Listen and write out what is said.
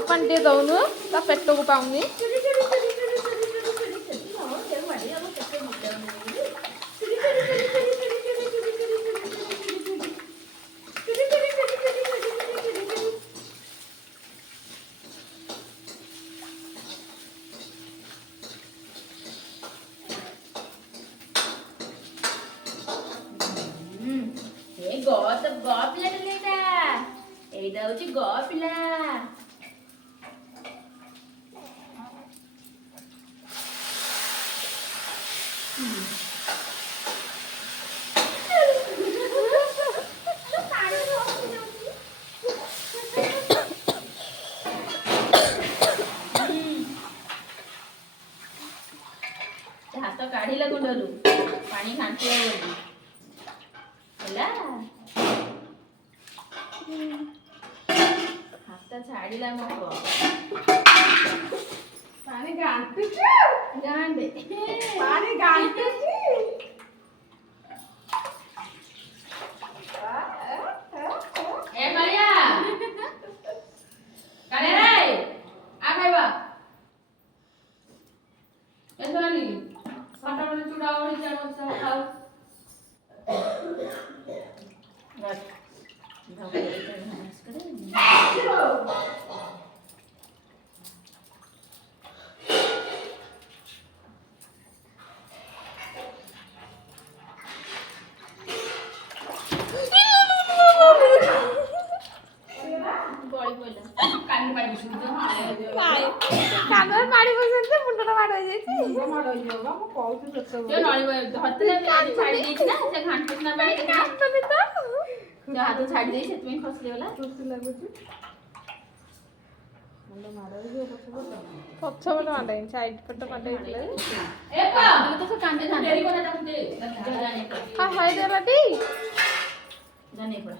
ଆଉ ପାଣି ଟିକେ ଦଉନୁ ତା ପେଟକୁ ପାଉନି। এইটা হচ্ছে গ পিলা। ହାତ କାଢିଲା କୁଣ୍ଡରୁ ପାଣି ଘାଣ୍ଟିବ ବୋଲି ହେଲା। ହାତ ଛାଡିଲା ମୋ ପୁଅ ପାଣି ଘାଣ୍ଟୁଛୁ ଗାଁରେ ପାଣି ଘାଣ୍ଟୁଛି। ଏ କାଳିଆ କାଳିଆ ରେ ଆ ଖାଇବା ଏଥରଲି ଫଟାଫଟ ଚୁଡ଼ା ଓଳି ଚାଲ ଖାଉ। ବସ୍ ଧମେ ଏଇଟା ମ୍ୟାନେଜ করে ଗଳି ପଇଲା କାନ ପାଣି ସୁନ୍ଦର ନାଇଁ କାନରେ ପାଣି ପଶିଛି ମୁଣ୍ଡଟା ମାଡ଼ ହେଇଯାଇଛି। ମୁଣ୍ଡ ମାଡ଼ ହେଇଯିବ ବା ମୁଁ କହୁଛି ସେତେବେଳେ। ସେ ନଳିବ ଧରଥିଲେ ଆଜି ଛାଡ଼ି ଦେଇଛି ନା ସେ ଘାଣ୍ଟୁଛି ନା ପାଣି କାଟୁନି ତ ସେ ହାତ ଛାଡ଼ି ଦେଇ ସେଥିପାଇଁ ଖସିଗଲା। ଖୁସି ଲାଗୁଛି। ମୁଣ୍ଡ ମାଡ଼ ହେଇଯିବ ପଛପଟ ମାଡ଼ ହେଇନି ସାଇଡ୍ ପଟ ମାଡ଼ ହେଇଥିଲା। ଏ ପା ତ ସେ କାନ୍ଦେ ଡେରି କଲା ତାକୁ ଦେ ହାଇ ଦେଲାଟି ଜାନେ ପଡା